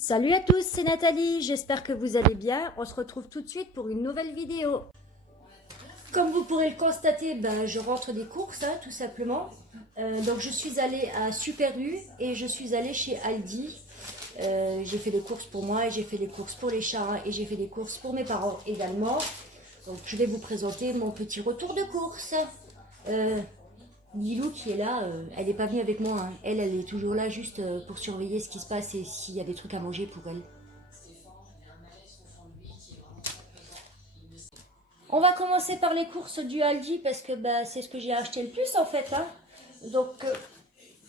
Salut à tous, c'est Nathalie, j'espère que vous allez bien. On se retrouve tout de suite pour une nouvelle vidéo. Comme vous pourrez le constater, je rentre des courses, tout simplement. Donc je suis allée à Super U et je suis allée chez Aldi. J'ai fait des courses pour moi et j'ai fait des courses pour les chats et j'ai fait des courses pour mes parents également. Donc je vais vous présenter mon petit retour de course. Lilou qui est là, elle n'est pas venue avec moi, hein. Elle est toujours là juste pour surveiller ce qui se passe et s'il y a des trucs à manger pour elle. On va commencer par les courses du Aldi parce que c'est ce que j'ai acheté le plus en fait, hein. Donc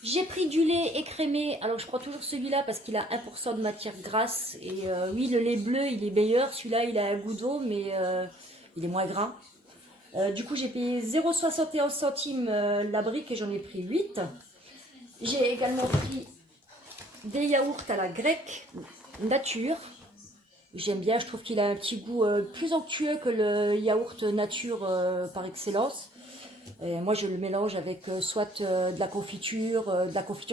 j'ai pris du lait écrémé, alors je prends toujours celui-là parce qu'il a 1% de matière grasse et oui, le lait bleu il est meilleur, celui-là il a un goût d'eau mais il est moins gras. Du coup j'ai payé 0,71 centimes la brique et j'en ai pris 8. J'ai également pris des yaourts à la grecque nature. J'aime bien, je trouve qu'il a un petit goût plus onctueux que le yaourt nature par excellence. Et moi je le mélange avec soit de la confiture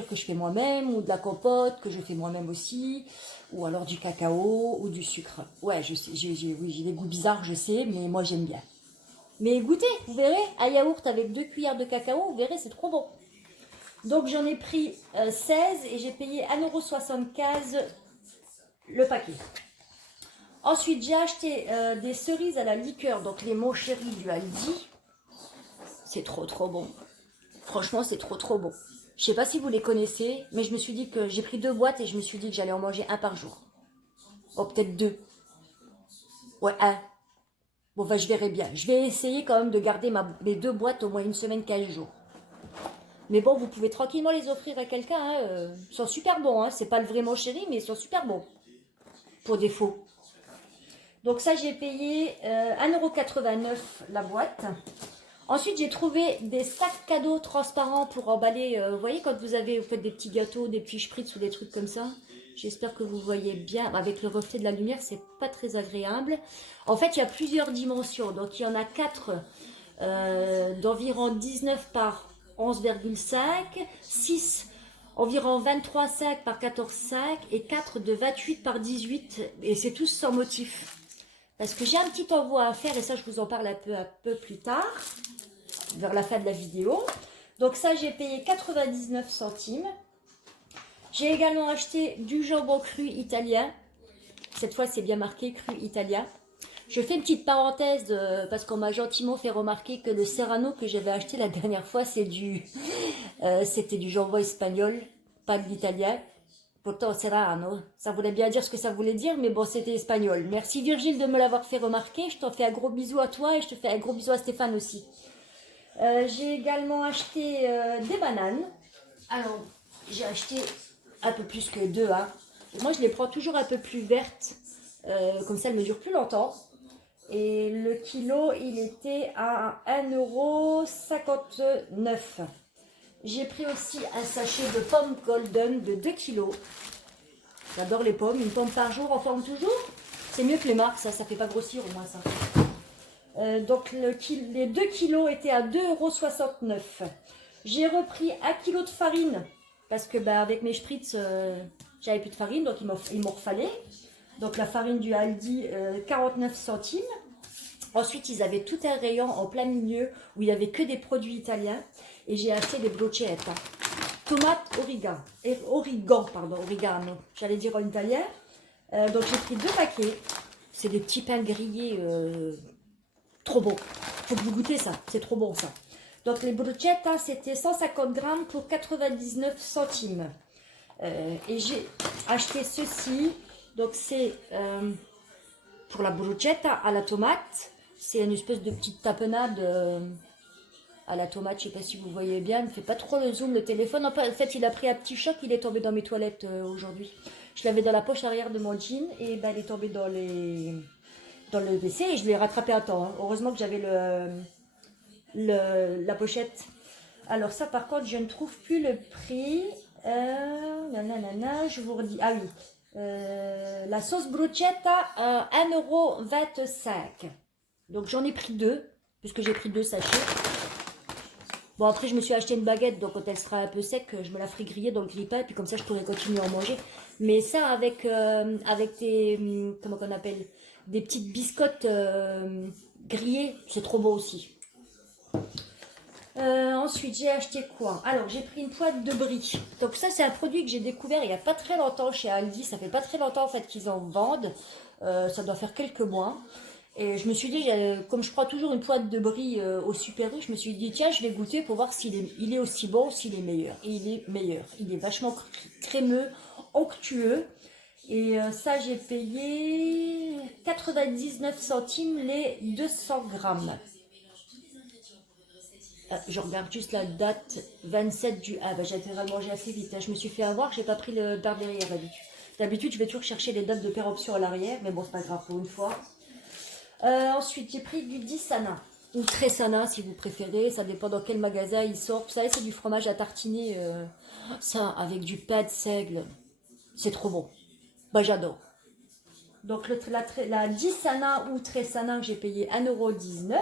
que je fais moi-même, ou de la compote que je fais moi-même aussi, ou alors du cacao ou du sucre. Ouais, je sais, oui, j'ai des goûts bizarres, je sais, mais moi j'aime bien. Mais goûtez, vous verrez, un yaourt avec 2 cuillères de cacao, vous verrez, c'est trop bon. Donc j'en ai pris 16 et j'ai payé 1,75 € le paquet. Ensuite, j'ai acheté des cerises à la liqueur, donc les Mon Chéri du Aldi. C'est trop bon. Franchement, c'est trop bon. Je sais pas si vous les connaissez, mais je me suis dit que j'ai pris 2 boîtes et je me suis dit que j'allais en manger un par jour. Oh, peut-être 2. Ouais, un. Bon, je verrai bien. Je vais essayer quand même de garder mes 2 boîtes au moins une semaine, 15 jours. Mais bon, vous pouvez tranquillement les offrir à quelqu'un, hein. Ils sont super bons, hein. C'est pas le vrai Mon Chéri, mais ils sont super bons. Pour défaut. Donc ça, j'ai payé 1,89 € la boîte. Ensuite, j'ai trouvé des sacs cadeaux transparents pour emballer. Vous voyez, quand vous faites des petits gâteaux, des petits spritz ou des trucs comme ça. J'espère que vous voyez bien. Avec le reflet de la lumière, c'est pas très agréable. En fait, il y a plusieurs dimensions. Donc, il y en a 4 d'environ 19 par 11,5, 6 environ 23,5 par 14,5 et 4 de 28 par 18. Et c'est tous sans motif. Parce que j'ai un petit envoi à faire et ça, je vous en parle un peu plus tard, vers la fin de la vidéo. Donc ça, j'ai payé 99 centimes. J'ai également acheté du jambon cru italien. Cette fois, c'est bien marqué cru italien. Je fais une petite parenthèse parce qu'on m'a gentiment fait remarquer que le Serrano que j'avais acheté la dernière fois, c'était du jambon espagnol, pas de l'italien. Pourtant, Serrano, ça voulait bien dire ce que ça voulait dire, mais bon, c'était espagnol. Merci Virgile de me l'avoir fait remarquer. Je t'en fais un gros bisou à toi et je te fais un gros bisou à Stéphane aussi. J'ai également acheté des bananes. Alors, j'ai acheté un peu plus que 2, hein. Moi, je les prends toujours un peu plus vertes. Comme ça, elles mesurent plus longtemps. Et le kilo, il était à 1,59 €. J'ai pris aussi un sachet de pommes golden de 2 kilos. J'adore les pommes, une pomme par jour en forme toujours. C'est mieux que les marques, ça fait pas grossir au moins ça. Donc les 2 kilos étaient à 2,69 €. J'ai repris 1 kilo de farine parce que avec mes spritz, j'avais plus de farine, donc il m'en refallait. Donc la farine du Aldi, 49 centimes. Ensuite, ils avaient tout un rayon en plein milieu où il n'y avait que des produits italiens. Et j'ai acheté des brochettes. Tomates origano. J'allais dire en italien. Donc j'ai pris 2 paquets. C'est des petits pains grillés trop bons. Faut que vous goûtez ça. C'est trop bon ça. Donc les brochettes, c'était 150 grammes pour 99 centimes. Et j'ai acheté ceci. Donc c'est pour la brochette à la tomate. C'est une espèce de petite tapenade à la tomate. Je ne sais pas si vous voyez bien. Ne fait pas trop le zoom le téléphone. En fait, il a pris un petit choc. Il est tombé dans mes toilettes aujourd'hui. Je l'avais dans la poche arrière de mon jean. Et il est tombé dans le WC. Et je l'ai rattrapé à temps, hein. Heureusement que j'avais la pochette. Alors ça, par contre, je ne trouve plus le prix. Je vous redis. Ah oui. La sauce bruschetta à 1,25 €. Donc j'en ai pris 2, puisque j'ai pris 2 sachets. Bon, après, je me suis acheté une baguette, donc quand elle sera un peu sec, je me la ferai griller dans le grille-pain, et puis comme ça, je pourrai continuer à en manger. Mais ça, avec des, comment qu'on appelle, des petites biscottes grillées, c'est trop beau aussi. Ensuite, j'ai acheté quoi? Alors, j'ai pris une poêle de brie. Donc ça, c'est un produit que j'ai découvert il n'y a pas très longtemps chez Aldi. Ça fait pas très longtemps en fait qu'ils en vendent. Ça doit faire quelques mois. Et je me suis dit, comme je prends toujours une poêle de brie au Super U, je me suis dit, tiens, je vais goûter pour voir il est aussi bon, s'il est meilleur. Et il est meilleur. Il est vachement crémeux, onctueux. Et ça, j'ai payé 99 centimes les 200 grammes. Je regarde juste la date 27 du... Ah bah j'ai intérêt à le manger assez vite, hein. Je me suis fait avoir, j'ai pas pris le date derrière d'habitude. D'habitude je vais toujours chercher les dates de péremption à l'arrière, mais bon c'est pas grave pour une fois. Ensuite j'ai pris du Disana, ou Tresana si vous préférez, ça dépend dans quel magasin il sort. Vous savez c'est du fromage à tartiner, ça avec du pain de seigle, c'est trop bon. Bah j'adore. Donc la Disana ou Tresana que j'ai payé 1,19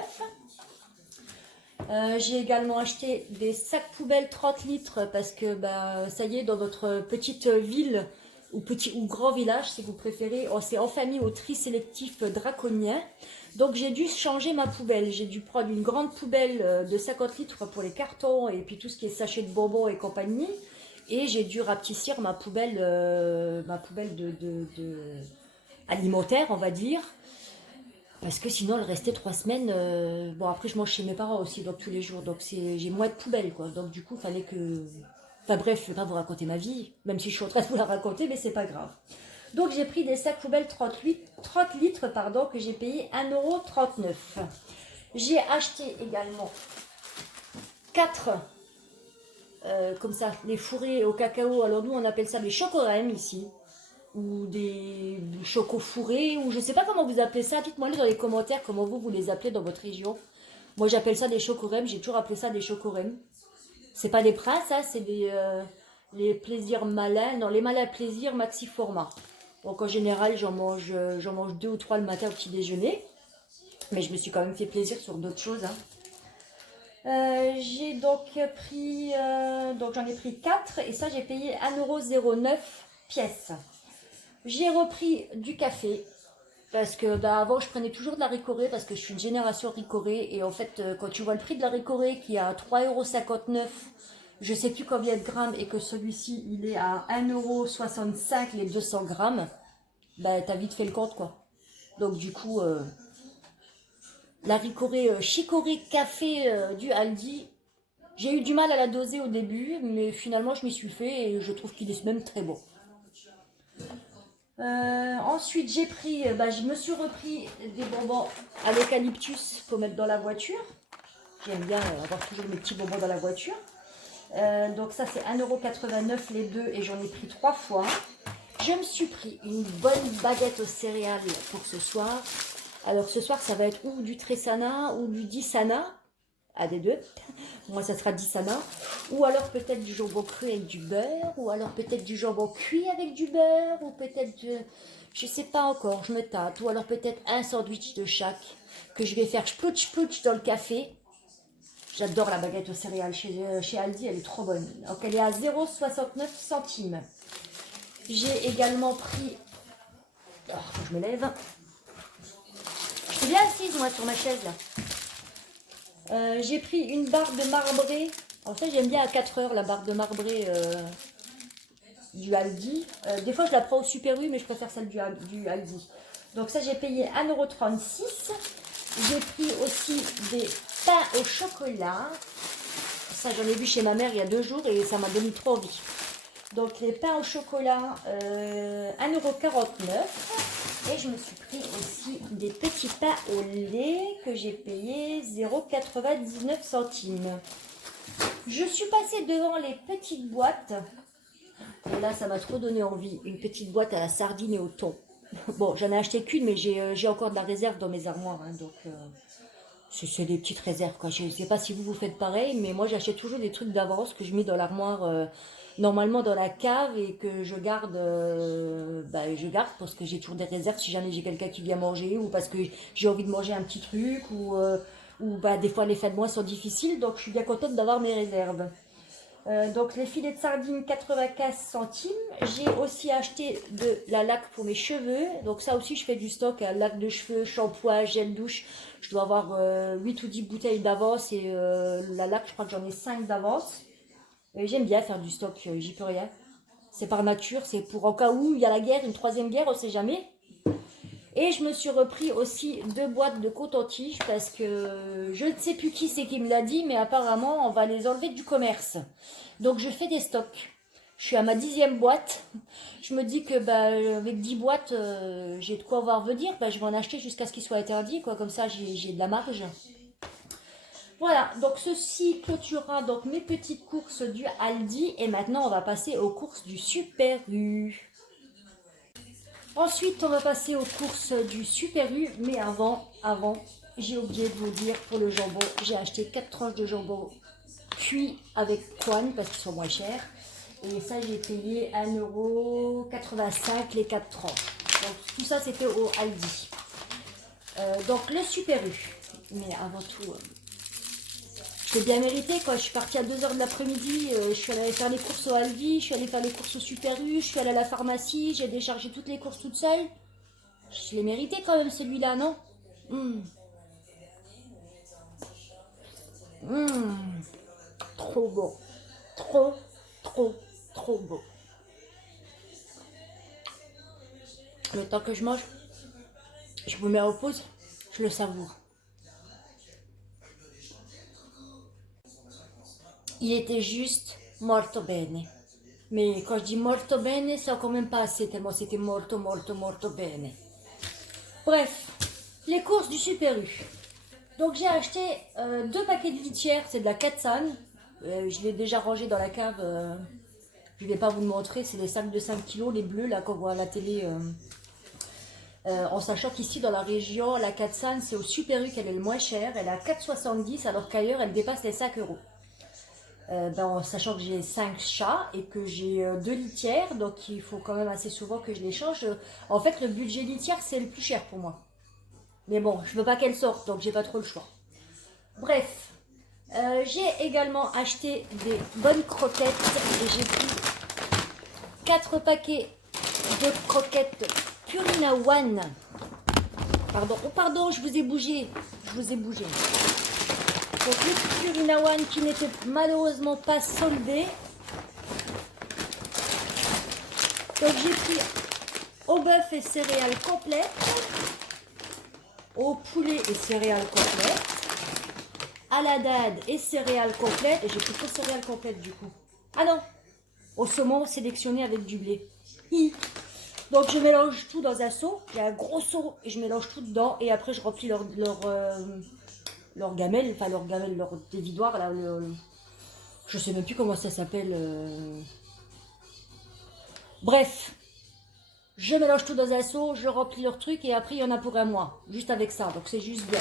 €. J'ai également acheté des sacs poubelles 30 litres parce que bah, ça y est, dans notre petite ville ou petit ou grand village, si vous préférez, on s'est en famille au tri sélectif draconien. Donc j'ai dû changer ma poubelle. J'ai dû prendre une grande poubelle de 50 litres pour les cartons et puis tout ce qui est sachet de bonbons et compagnie. Et j'ai dû rapetissir ma poubelle alimentaire, on va dire. Parce que sinon, elle restait 3 semaines. Bon, après, je mange chez mes parents aussi, donc tous les jours. Donc, j'ai moins de poubelle, quoi. Donc, du coup, il fallait que. Enfin, bref, je ne vais pas vous raconter ma vie, même si je suis en train de vous la raconter, mais c'est pas grave. Donc, j'ai pris des sacs poubelles 30 litres, pardon, que j'ai payé 1,39 €. J'ai acheté également 4, comme ça, les fourrés au cacao. Alors, nous, on appelle ça des chocorèmes ici, ou des chocos fourrés, ou je sais pas comment vous appelez ça. Dites-moi dans les commentaires comment vous les appelez dans votre région. Moi j'appelle ça des chocorèmes, j'ai toujours appelé ça des chocorèmes. C'est pas des princes, hein, c'est les plaisirs malins, non les malins plaisirs maxi format. Donc en général j'en mange 2 ou 3 le matin au petit déjeuner, mais je me suis quand même fait plaisir sur d'autres choses, hein. J'ai donc pris, donc j'en ai pris 4 et ça j'ai payé 1,09 € pièce. J'ai repris du café parce que bah, avant je prenais toujours de la ricorée parce que je suis une génération ricorée et en fait quand tu vois le prix de la ricorée qui est à 3,59 €, je sais plus combien de grammes et que celui-ci il est à 1,65 € les 200 grammes, bah t'as vite fait le compte quoi. Donc du coup la ricorée chicorée café du Aldi, j'ai eu du mal à la doser au début mais finalement je m'y suis fait et je trouve qu'il est même très bon. Ensuite, je me suis repris des bonbons à l'eucalyptus pour mettre dans la voiture. J'aime bien avoir toujours mes petits bonbons dans la voiture. Donc ça, c'est 1,89 € les deux et j'en ai pris 3 fois. Je me suis pris une bonne baguette aux céréales pour ce soir. Alors ce soir, ça va être ou du Tresana ou du Disana. À des deux. Moi, ça sera Disana. Ou alors peut-être du jambon cru avec du beurre. Ou alors peut-être du jambon cuit avec du beurre. Ou peut-être, je sais pas encore, je me tâte. Ou alors peut-être un sandwich de chaque que je vais faire splouch dans le café. J'adore la baguette aux céréales chez Aldi, elle est trop bonne. Donc elle est à 0,69 centimes. J'ai également pris... Oh, faut que je me lève. Je suis bien assise moi sur ma chaise là. J'ai pris une barre de marbré. Alors ça j'aime bien à 4 heures la barre de marbré du Aldi. Des fois je la prends au Super U mais je préfère celle du Aldi. Donc ça j'ai payé 1,36 €. J'ai pris aussi des pains au chocolat. Ça j'en ai vu chez ma mère il y a 2 jours et ça m'a donné trop envie. Donc les pains au chocolat 1,49 €. Et je me suis pris aussi des petits pains au lait que j'ai payé 0,99 centimes. Je suis passée devant les petites boîtes. Et là, ça m'a trop donné envie. Une petite boîte à la sardine et au thon. Bon, j'en ai acheté qu'une, mais j'ai encore de la réserve dans mes armoires. Hein, donc, c'est des petites réserves. Quoi. Je ne sais pas si vous faites pareil, mais moi, j'achète toujours des trucs d'avance que je mets dans l'armoire... normalement dans la cave et que je garde parce que j'ai toujours des réserves si jamais j'ai quelqu'un qui vient manger ou parce que j'ai envie de manger un petit truc ou Ou bah, des fois les fins de mois sont difficiles, donc je suis bien contente d'avoir mes réserves. Donc les filets de sardines 95 centimes. J'ai aussi acheté de la laque pour mes cheveux. Donc ça aussi je fais du stock, hein, laque de cheveux, shampoing, gel douche. Je dois avoir 8 ou 10 bouteilles d'avance et la laque je crois que j'en ai 5 d'avance. Et j'aime bien faire du stock, j'y peux rien. C'est par nature, c'est pour en cas où il y a la guerre, une troisième guerre, on sait jamais. Et je me suis repris aussi 2 boîtes de coton-tige parce que je ne sais plus qui c'est qui me l'a dit, mais apparemment on va les enlever du commerce. Donc je fais des stocks. Je suis à ma 10e boîte. Je me dis que bah, avec 10 boîtes, j'ai de quoi voir venir. Bah, je vais en acheter jusqu'à ce qu'il soit interdit, quoi. Comme ça, j'ai de la marge. Voilà, donc ceci clôturera donc mes petites courses du Aldi. Et maintenant, on va passer aux courses du Super U. Ensuite, on va passer aux courses du Super U, mais avant, j'ai oublié de vous dire pour le jambon, j'ai acheté 4 tranches de jambon cuit avec poigne parce qu'ils sont moins chers. Et ça, j'ai payé 1,85 € les 4 tranches. Donc tout ça, c'était au Aldi. Donc le Super U. Mais avant tout, j'ai bien mérité quoi. Je suis partie à 2 h de l'après-midi, je suis allée faire les courses au Aldi, je suis allée faire les courses au Super U, je suis allée à la pharmacie, j'ai déchargé toutes les courses toute seule. Je l'ai mérité quand même celui-là, non? Mmh. Mmh. Trop beau. Trop, trop, trop beau. Le temps que je mange, je me mets en pause, je le savoure. Il était juste morto bene. Mais quand je dis morto bene, c'est quand même pas assez, tellement c'était morto, morto, morto bene. Bref, les courses du Super U. Donc j'ai acheté 2 paquets de litière, c'est de la Katsan. Je l'ai déjà rangé dans la cave. Je ne vais pas vous le montrer, c'est des sacs de 5 kilos, les bleus là qu'on voit à la télé. En sachant qu'ici dans la région, la Katsan c'est au Super U qu'elle est le moins chère. Elle est à 4,70 alors qu'ailleurs elle dépasse les 5 €. En sachant que j'ai 5 chats et que j'ai 2 litières, donc il faut quand même assez souvent que je les change. En fait, le budget litière, c'est le plus cher pour moi. Mais bon, je veux pas qu'elle sorte, donc j'ai pas trop le choix. Bref, j'ai également acheté des bonnes croquettes et j'ai pris 4 paquets de croquettes Purina One. Pardon, oh pardon, je vous ai bougé. Je vous ai bougé. Donc le Purina One qui n'était malheureusement pas soldé. Donc j'ai pris au bœuf et céréales complètes, au poulet et céréales complètes, à la dinde et céréales complètes. Et j'ai pris que céréales complètes du coup. Ah non, au saumon sélectionné avec du blé. Donc je mélange tout dans un seau. J'ai un gros seau et je mélange tout dedans. Et après je remplis leur gamelle, enfin leur gamelle, leur dévidoir là. Je sais même plus comment ça s'appelle. Bref, je mélange tout dans un seau, je remplis leur truc et après il y en a pour un mois. Juste avec ça, donc c'est juste bien.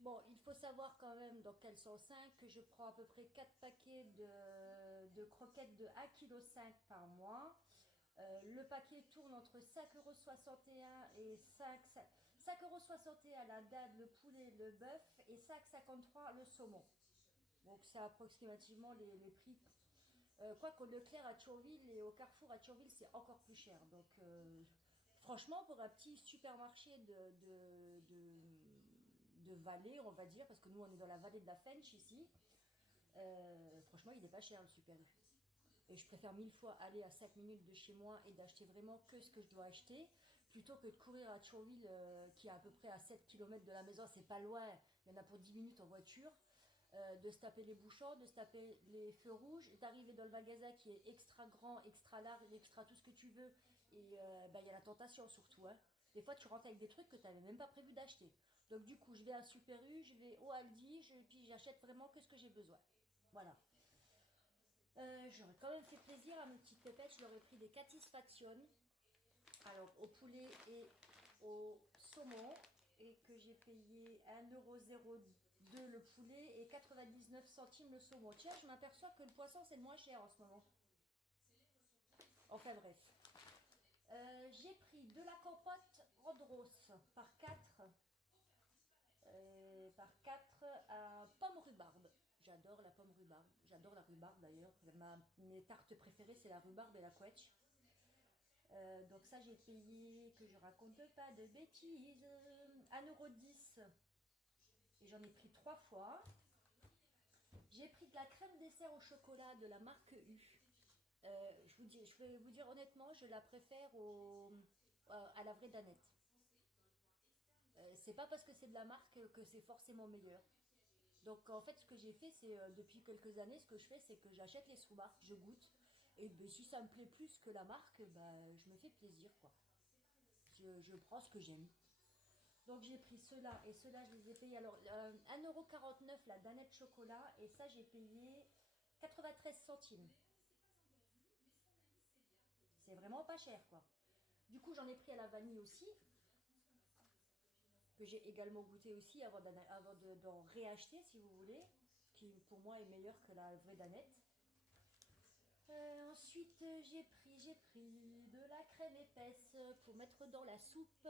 Bon, il faut savoir quand même, donc elles sont 5 que je prends à peu près 4 paquets de croquettes de 1,5 kg par mois. Le paquet tourne entre 5,61 € et 5,61 € la dinde, le poulet, le bœuf et 5,53 € le saumon. Donc c'est approximativement les prix. Quoique au Leclerc à Thionville et au Carrefour à Thionville, c'est encore plus cher. Donc, franchement, pour un petit supermarché de vallée, on va dire, parce que nous, on est dans la vallée de la Fench ici, franchement, il n'est pas cher le Super U. Et je préfère 1000 fois aller à 5 minutes de chez moi et d'acheter vraiment que ce que je dois acheter, plutôt que de courir à Thionville, qui est à peu près à 7 km de la maison. C'est pas loin, il y en a pour 10 minutes en voiture. De se taper les bouchons, de se taper les feux rouges, d'arriver dans le magasin qui est extra grand, extra large, extra tout ce que tu veux. Et il y a la tentation surtout. Hein. Des fois, tu rentres avec des trucs que tu n'avais même pas prévu d'acheter. Donc du coup, je vais à Super U, je vais au Aldi, puis j'achète vraiment que ce que j'ai besoin. Voilà. J'aurais quand même fait plaisir à mes petites pépettes, je leur ai pris des Catisfaction, alors au poulet et au saumon, et que j'ai payé 1,02 € le poulet et 99 centimes le saumon. Tiens, je m'aperçois que le poisson c'est le moins cher en ce moment. Enfin bref. J'ai pris de la compote Andros par 4. par 4 à pomme rhubarbe. J'adore la pomme rhubarbe. J'adore la rhubarbe d'ailleurs. Mes tartes préférées, c'est la rhubarbe et la quetch. Donc ça, j'ai payé, que je raconte pas de bêtises, 1,10 €. Et j'en ai pris 3 fois. J'ai pris de la crème dessert au chocolat de la marque U. Je vais vous dire honnêtement, je la préfère à la vraie Danette. C'est pas parce que c'est de la marque que c'est forcément meilleur. Donc en fait, ce que j'ai fait, c'est depuis quelques années, ce que je fais, c'est que j'achète les sous-marques, je goûte. Et ben, si ça me plaît plus que la marque, ben, je me fais plaisir, quoi. Je prends ce que j'aime. Donc j'ai pris ceux-là et ceux-là, je les ai payés. Alors 1,49 € la danette chocolat et ça, j'ai payé 93 centimes. C'est vraiment pas cher, quoi. Du coup, j'en ai pris à la vanille aussi, que j'ai également goûté aussi avant d'en réacheter, si vous voulez, qui pour moi est meilleure que la vraie danette. Ensuite, j'ai pris de la crème épaisse pour mettre dans la soupe.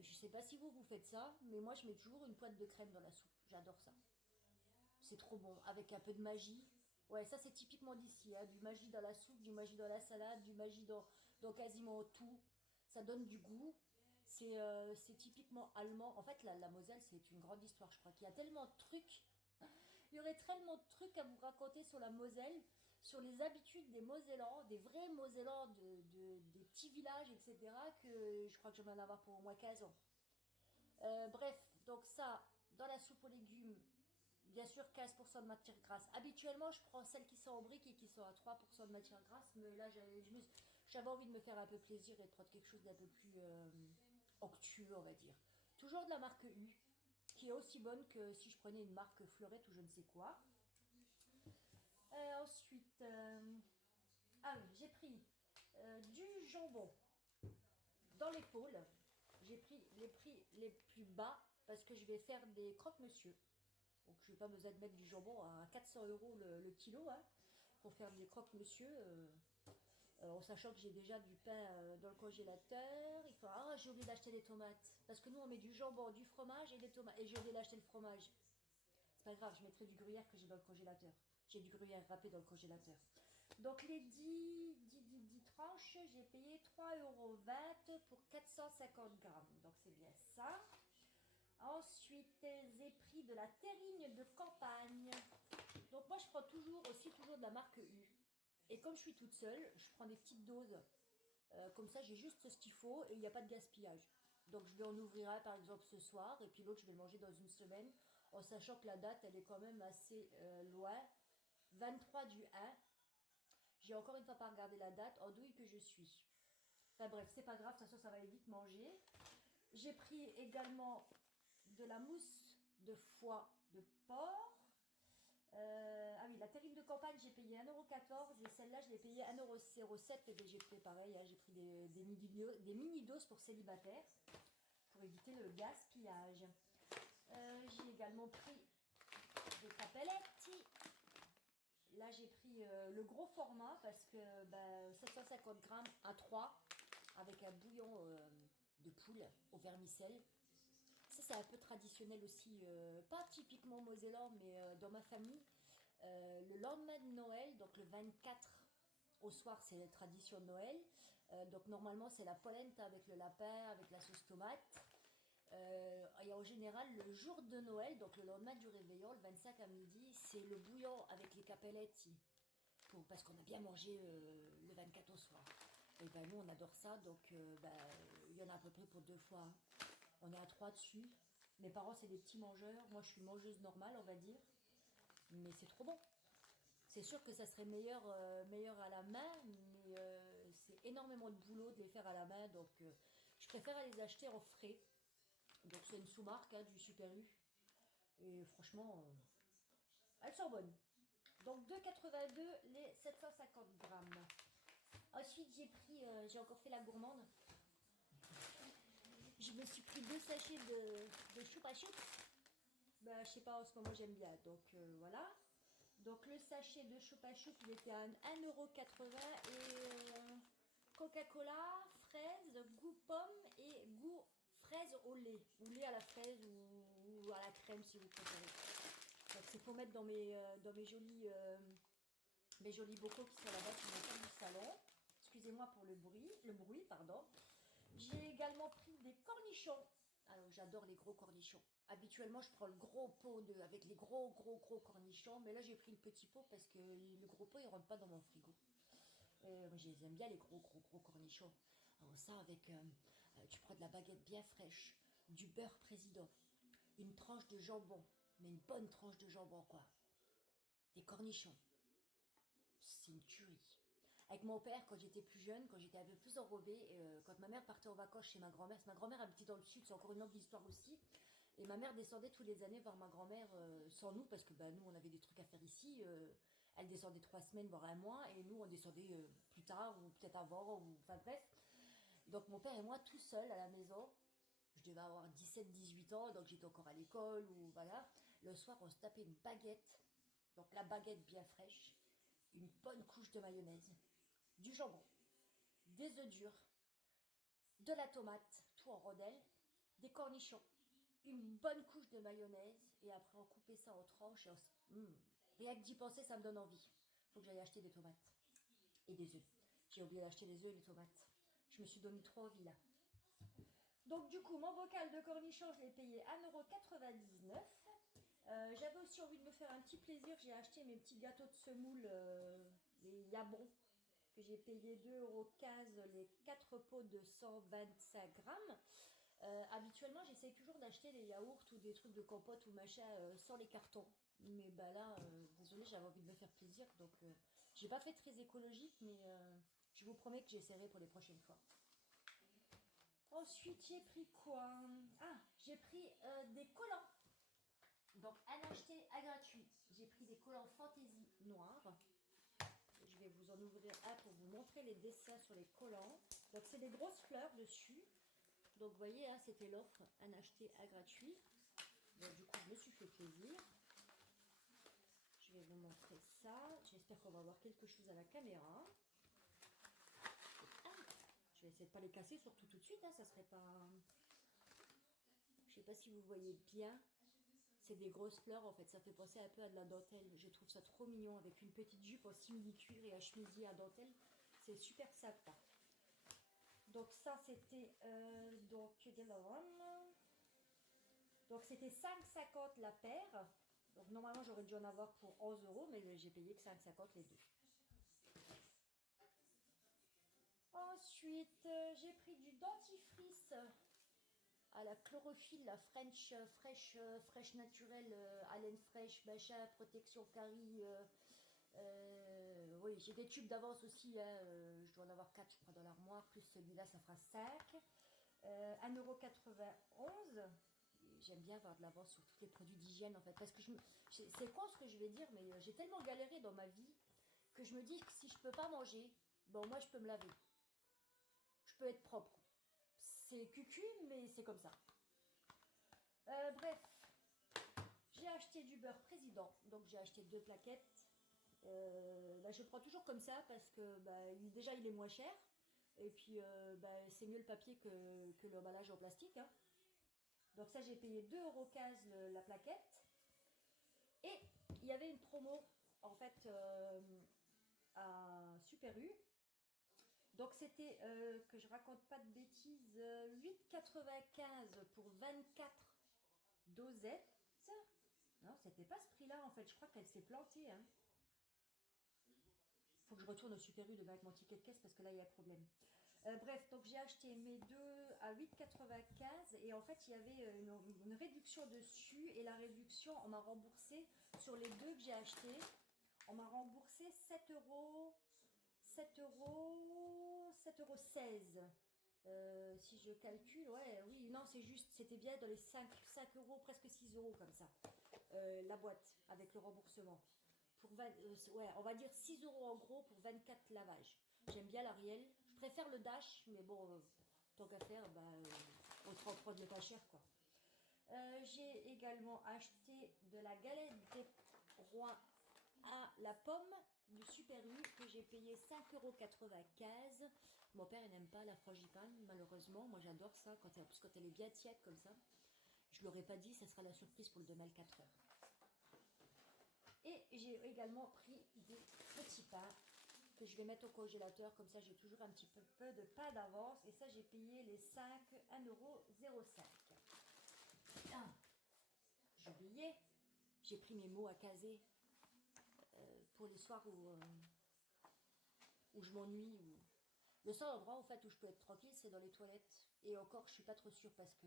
Je sais pas si vous faites ça, mais moi je mets toujours une pointe de crème dans la soupe. J'adore ça. C'est trop bon, avec un peu de magie. Ouais, ça c'est typiquement d'ici, hein. Du magie dans la soupe, du magie dans la salade, du magie dans quasiment tout. Ça donne du goût. C'est typiquement allemand. En fait, la Moselle, c'est une grande histoire. Je crois qu'il y a tellement de trucs. Il y aurait tellement de trucs à vous raconter sur la Moselle, sur les habitudes des Mosellans, des vrais Mosellans des petits villages, etc., que je crois que je vais en avoir pour au moins 15 ans. Bref, donc ça, dans la soupe aux légumes, bien sûr 15% de matière grasse. Habituellement, je prends celles qui sont en briques et qui sont à 3% de matière grasse, mais là, j'avais envie de me faire un peu plaisir et de prendre quelque chose d'un peu plus onctueux, on va dire. Toujours de la marque U, qui est aussi bonne que si je prenais une marque Fleurette ou je ne sais quoi. Ensuite, ah oui, j'ai pris du jambon dans l'épaule. J'ai pris les prix les plus bas parce que je vais faire des croque-monsieur. Donc je n'ai pas besoin de mettre du jambon à 400 € le kilo, hein, pour faire des croque-monsieur. En sachant que j'ai déjà du pain dans le congélateur. Ah, j'ai oublié d'acheter des tomates. Parce que nous on met du jambon, du fromage et des tomates. Et j'ai oublié d'acheter le fromage. C'est pas grave, je mettrai du gruyère que j'ai dans le congélateur. J'ai du gruyère râpé dans le congélateur. Donc les 10 tranches, j'ai payé 3,20 € pour 450 grammes. Donc c'est bien ça. Ensuite, j'ai pris de la terrine de campagne. Donc moi, je prends toujours de la marque U. Et comme je suis toute seule, je prends des petites doses. Comme ça, j'ai juste ce qu'il faut et il n'y a pas de gaspillage. Donc je vais en ouvrir un par exemple ce soir et puis l'autre, je vais le manger dans une semaine. En sachant que la date, elle est quand même assez loin. 23 du 1. J'ai encore une fois pas regardé la date, en douille que je suis. Enfin bref, c'est pas grave, de toute façon ça va aller vite manger. J'ai pris également de la mousse de foie de porc. Ah oui, la terrine de campagne, j'ai payé 1,14 € et celle-là, je l'ai payé 1,07 € et j'ai fait pareil, hein, j'ai pris des mini-doses pour célibataires pour éviter le gaspillage. J'ai également pris des capelletti. Là, j'ai pris le gros format parce que 750 grammes à 3 avec un bouillon de poule au vermicelle. Ça, c'est un peu traditionnel aussi, pas typiquement mosellan, mais dans ma famille. Le lendemain de Noël, donc le 24 au soir, c'est la tradition de Noël. Donc normalement, c'est la polenta avec le lapin, avec la sauce tomate. Et en général, le jour de Noël, donc le lendemain du réveillon, le 25 à midi, c'est le bouillon avec les capelletti. Parce qu'on a bien mangé le 24 au soir. Et ben nous, on adore ça, donc il y en a à peu près pour 2 fois. Hein. On est à 3 dessus. Mes parents, c'est des petits mangeurs. Moi, je suis mangeuse normale, on va dire. Mais c'est trop bon. C'est sûr que ça serait meilleur à la main, mais c'est énormément de boulot de les faire à la main. Donc, je préfère les acheter en frais. Donc, c'est une sous-marque hein, du Super U. Et franchement, elles sont bonnes. Donc, 2,82 les 750 grammes. Ensuite, j'ai encore fait la gourmande. Je me suis pris 2 sachets de choupa choups. Je sais pas, en ce moment j'aime bien. Donc voilà. Donc le sachet de choupa choups, il était à 1,80 € et Coca-Cola, fraise, goût pomme et goût fraise au lait. Ou lait à la fraise ou ou à la crème si vous préférez. Donc c'est pour mettre dans mes jolis bocaux qui sont là-bas sur mon fond du salon. Excusez-moi pour le bruit, pardon. J'ai également pris des cornichons. Alors j'adore les gros cornichons. Habituellement je prends le gros pot avec les gros cornichons, mais là j'ai pris le petit pot parce que le gros pot il rentre pas dans mon frigo. Moi j'aime bien les gros cornichons. Alors ça avec, tu prends de la baguette bien fraîche, du beurre président, une tranche de jambon, mais une bonne tranche de jambon quoi. Des cornichons. C'est une tuerie. Avec mon père, quand j'étais plus jeune, quand j'étais un peu plus enrobée, quand ma mère partait en vacances chez ma grand-mère habitait dans le sud, c'est encore une longue histoire aussi. Et ma mère descendait tous les années voir ma grand-mère sans nous, parce que bah, nous, on avait des trucs à faire ici. Elle descendait 3 semaines, voire un mois, et nous, on descendait plus tard, ou peut-être avant, ou enfin bref. Donc mon père et moi, tout seuls à la maison, je devais avoir 17-18 ans, donc j'étais encore à l'école, ou voilà. Le soir, on se tapait une baguette, donc la baguette bien fraîche, une bonne couche de mayonnaise, du jambon, des œufs durs, de la tomate, tout en rondelles, des cornichons, une bonne couche de mayonnaise, et après on coupait ça en tranches. Rien que d'y penser, ça me donne envie. Faut que j'aille acheter des tomates et des œufs. J'ai oublié d'acheter des œufs et des tomates. Je me suis donné trop envie là. Donc du coup, mon bocal de cornichons, je l'ai payé 1,99 €. J'avais aussi envie de me faire un petit plaisir. J'ai acheté mes petits gâteaux de semoule, les Yabon, que j'ai payé 2,15 € les 4 pots de 125 grammes. Habituellement, j'essaye toujours d'acheter des yaourts ou des trucs de compote ou machin sans les cartons. Mais bah là, désolé, j'avais envie de me faire plaisir. Donc, j'ai pas fait très écologique, mais je vous promets que j'essaierai pour les prochaines fois. Ensuite, j'ai pris quoi? Ah, j'ai pris des collants. Donc, un acheté à gratuit. J'ai pris des collants fantaisie noirs. Je vais vous en ouvrir un pour vous montrer les dessins sur les collants. Donc, c'est des grosses fleurs dessus. Donc, vous voyez, hein, c'était l'offre, un acheté à gratuit. Donc, du coup, je me suis fait plaisir. Je vais vous montrer ça. J'espère qu'on va voir quelque chose à la caméra. Je vais essayer de ne pas les casser, surtout tout de suite. Hein, ça serait pas... Je sais pas si vous voyez bien. C'est des grosses fleurs, en fait. Ça fait penser un peu à de la dentelle. Je trouve ça trop mignon, avec une petite jupe en simili-cuir et un chemisier à dentelle. C'est super sympa. Donc ça, c'était... donc c'était 5,50 la paire. Donc normalement, j'aurais dû en avoir pour 11 €, mais j'ai payé que 5,50 les deux. Ensuite, j'ai pris du dentifrice à la chlorophylle, la French fraîche naturelle, haleine fraîche, machin, protection carie. Oui, j'ai des tubes d'avance aussi, hein, je dois en avoir 4 je crois dans l'armoire, plus celui-là ça fera 5. 1,91 €. J'aime bien avoir de l'avance sur tous les produits d'hygiène en fait, parce que c'est con ce que je vais dire, mais j'ai tellement galéré dans ma vie que je me dis que si je peux pas manger, bon moi je peux me laver. Je peux être propre. C'est cucu, mais c'est comme ça. Bref, j'ai acheté du beurre président, donc j'ai acheté 2 plaquettes. Là, je prends toujours comme ça parce que bah, déjà il est moins cher. Et puis bah, c'est mieux le papier que l'emballage en plastique. Hein. Donc ça j'ai payé 2,15 € la plaquette. Et il y avait une promo en fait à Super U. Donc c'était, que je raconte pas de bêtises, 8,95 € pour 24 dosettes. Non, c'était pas ce prix-là en fait, je crois qu'elle s'est plantée. Hein. Faut que je retourne au Super U de avec mon ticket de caisse parce que là il y a un problème. Bref, donc j'ai acheté mes deux à 8,95 € et en fait il y avait une réduction dessus et la réduction on m'a remboursé sur les deux que j'ai achetés. On m'a remboursé 7 €, 7,16 €. Si je calcule, ouais, oui, non, c'est juste, c'était bien dans les 5 €, presque 6 € comme ça. La boîte avec le remboursement. Pour 20, ouais, on va dire 6 € en gros pour 24 lavages. J'aime bien l'Ariel. Je préfère le Dash, mais bon, tant qu'à faire, bah, on se prend de pas cher quoi. J'ai également acheté de la galette des rois à la pomme du Super U que j'ai payé 5,95 €. Mon père il n'aime pas la frangipane malheureusement. Moi j'adore ça quand elle est bien tiède comme ça. Je ne l'aurais pas dit, ça sera la surprise pour le demain 4 heures. Et j'ai également pris des petits pains que je vais mettre au congélateur, comme ça j'ai toujours un petit peu de pain d'avance. Et ça, j'ai payé les 5, 1,05 €. Ah, j'ai oublié, j'ai pris mes mots à caser pour les soirs où je m'ennuie. Le seul endroit en fait où je peux être tranquille, c'est dans les toilettes. Et encore, je suis pas trop sûre parce que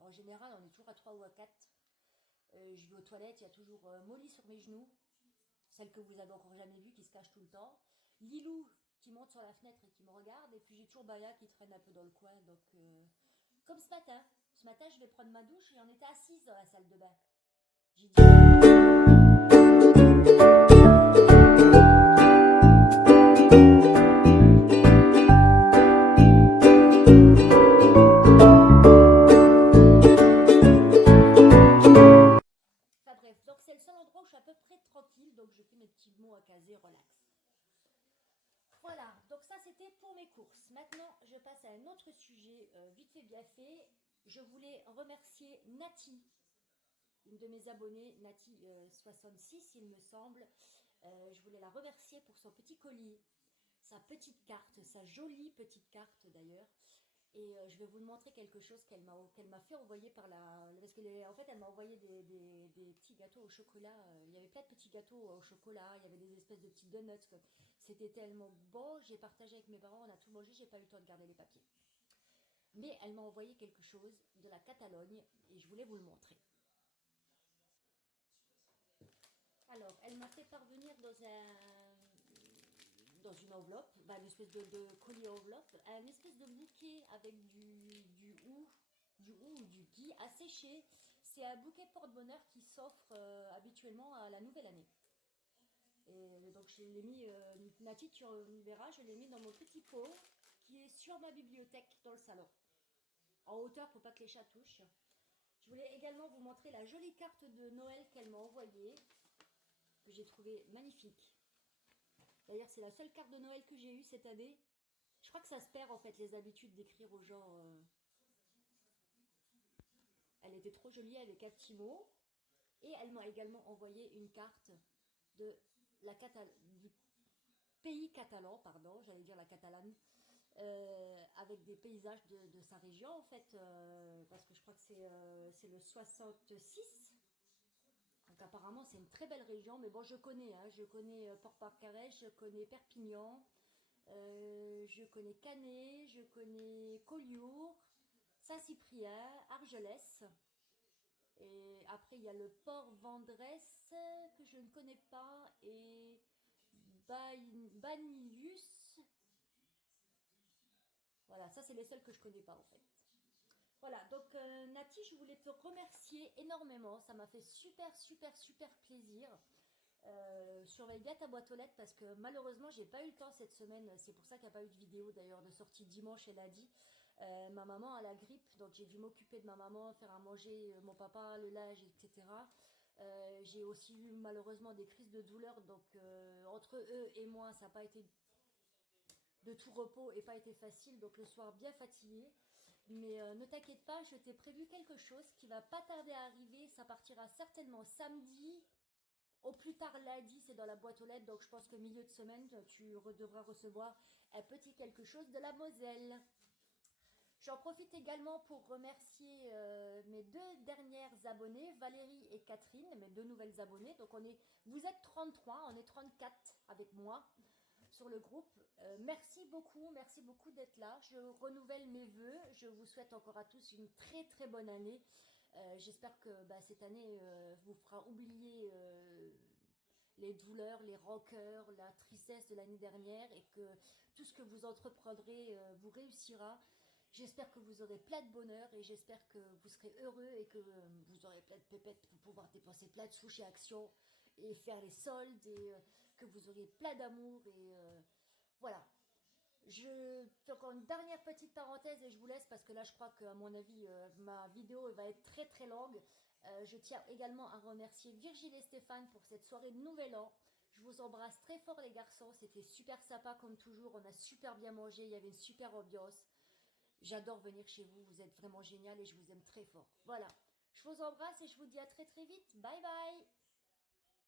en général, on est toujours à 3 ou à 4. Je vais aux toilettes, il y a toujours Molly sur mes genoux, celle que vous avez encore jamais vue, qui se cache tout le temps. Lilou qui monte sur la fenêtre et qui me regarde. Et puis j'ai toujours Baya qui traîne un peu dans le coin. Donc, comme ce matin. Ce matin, je vais prendre ma douche et on était assise dans la salle de bain. J'ai dit. Enfin bref, donc c'est le seul endroit où je suis à peu près tranquille. Donc je fais mes petits mots à caser, relax. Voilà, donc ça c'était pour mes courses. Maintenant, je passe à un autre sujet vite fait bien fait. Je voulais remercier Nati, une de mes abonnées, Nati66 il me semble. Je voulais la remercier pour son petit colis, sa petite carte, sa jolie petite carte d'ailleurs. Et je vais vous montrer quelque chose qu'elle m'a fait envoyer par la... Parce qu'en fait, elle m'a envoyé des petits gâteaux au chocolat. Il y avait plein de petits gâteaux au chocolat. Il y avait des espèces de petits donuts. C'était tellement bon. J'ai partagé avec mes parents. On a tout mangé. J'ai pas eu le temps de garder les papiers. Mais elle m'a envoyé quelque chose de la Catalogne. Et je voulais vous le montrer. Alors, elle m'a fait parvenir dans une enveloppe, une espèce de colis enveloppe, un espèce de bouquet avec du hou ou du gui à sécher. C'est un bouquet porte-bonheur qui s'offre habituellement à la nouvelle année. Et donc je l'ai mis, Nati, tu verras, je l'ai mis dans mon petit pot qui est sur ma bibliothèque dans le salon. En hauteur pour pas que les chats touchent. Je voulais également vous montrer la jolie carte de Noël qu'elle m'a envoyée, que j'ai trouvée magnifique. D'ailleurs, c'est la seule carte de Noël que j'ai eue cette année. Je crois que ça se perd en fait les habitudes d'écrire aux gens. Elle était trop jolie avec 4 petits mots. Et elle m'a également envoyé une carte de du pays catalan, pardon, j'allais dire la Catalane, avec des paysages de sa région en fait, parce que je crois que c'est le 66. Donc apparemment c'est une très belle région, mais bon je connais Port-Parcarès, je connais Perpignan, je connais Canet, je connais Collioure, Saint-Cyprien, Argelès. Et après, il y a le port Vendresse que je ne connais pas et Banilius. Voilà, ça c'est les seuls que je connais pas en fait. Voilà, donc Nati, je voulais te remercier énormément. Ça m'a fait super plaisir. Surveille bien ta boîte aux lettres parce que malheureusement j'ai pas eu le temps cette semaine. C'est pour ça qu'il n'y a pas eu de vidéo d'ailleurs de sortie dimanche, elle a dit. Ma maman a la grippe, donc j'ai dû m'occuper de ma maman, faire à manger mon papa, le linge, etc. J'ai aussi eu malheureusement des crises de douleur, donc entre eux et moi, ça n'a pas été de tout repos et pas été facile, donc le soir bien fatiguée. Mais ne t'inquiète pas, je t'ai prévu quelque chose qui va pas tarder à arriver. Ça partira certainement samedi. Au plus tard lundi, c'est dans la boîte aux lettres, donc je pense que milieu de semaine, tu devras recevoir un petit quelque chose de la Moselle. J'en profite également pour remercier mes deux dernières abonnées, Valérie et Catherine, mes deux nouvelles abonnées. Donc vous êtes 33, on est 34 avec moi sur le groupe. Merci beaucoup d'être là. Je renouvelle mes vœux. Je vous souhaite encore à tous une très bonne année. J'espère que cette année vous fera oublier les douleurs, les rancœurs, la tristesse de l'année dernière et que tout ce que vous entreprendrez vous réussira. J'espère que vous aurez plein de bonheur et j'espère que vous serez heureux et que vous aurez plein de pépettes pour pouvoir dépenser plein de sous chez Action et faire les soldes et que vous aurez plein d'amour et voilà. Je fais encore une dernière petite parenthèse et je vous laisse parce que là je crois qu'à mon avis ma vidéo va être très longue. Je tiens également à remercier Virgile et Stéphane pour cette soirée de Nouvel An. Je vous embrasse très fort les garçons, c'était super sympa comme toujours, on a super bien mangé, il y avait une super ambiance. J'adore venir chez vous, vous êtes vraiment génial et je vous aime très fort. Voilà, Je vous embrasse et je vous dis à très très vite. Bye bye.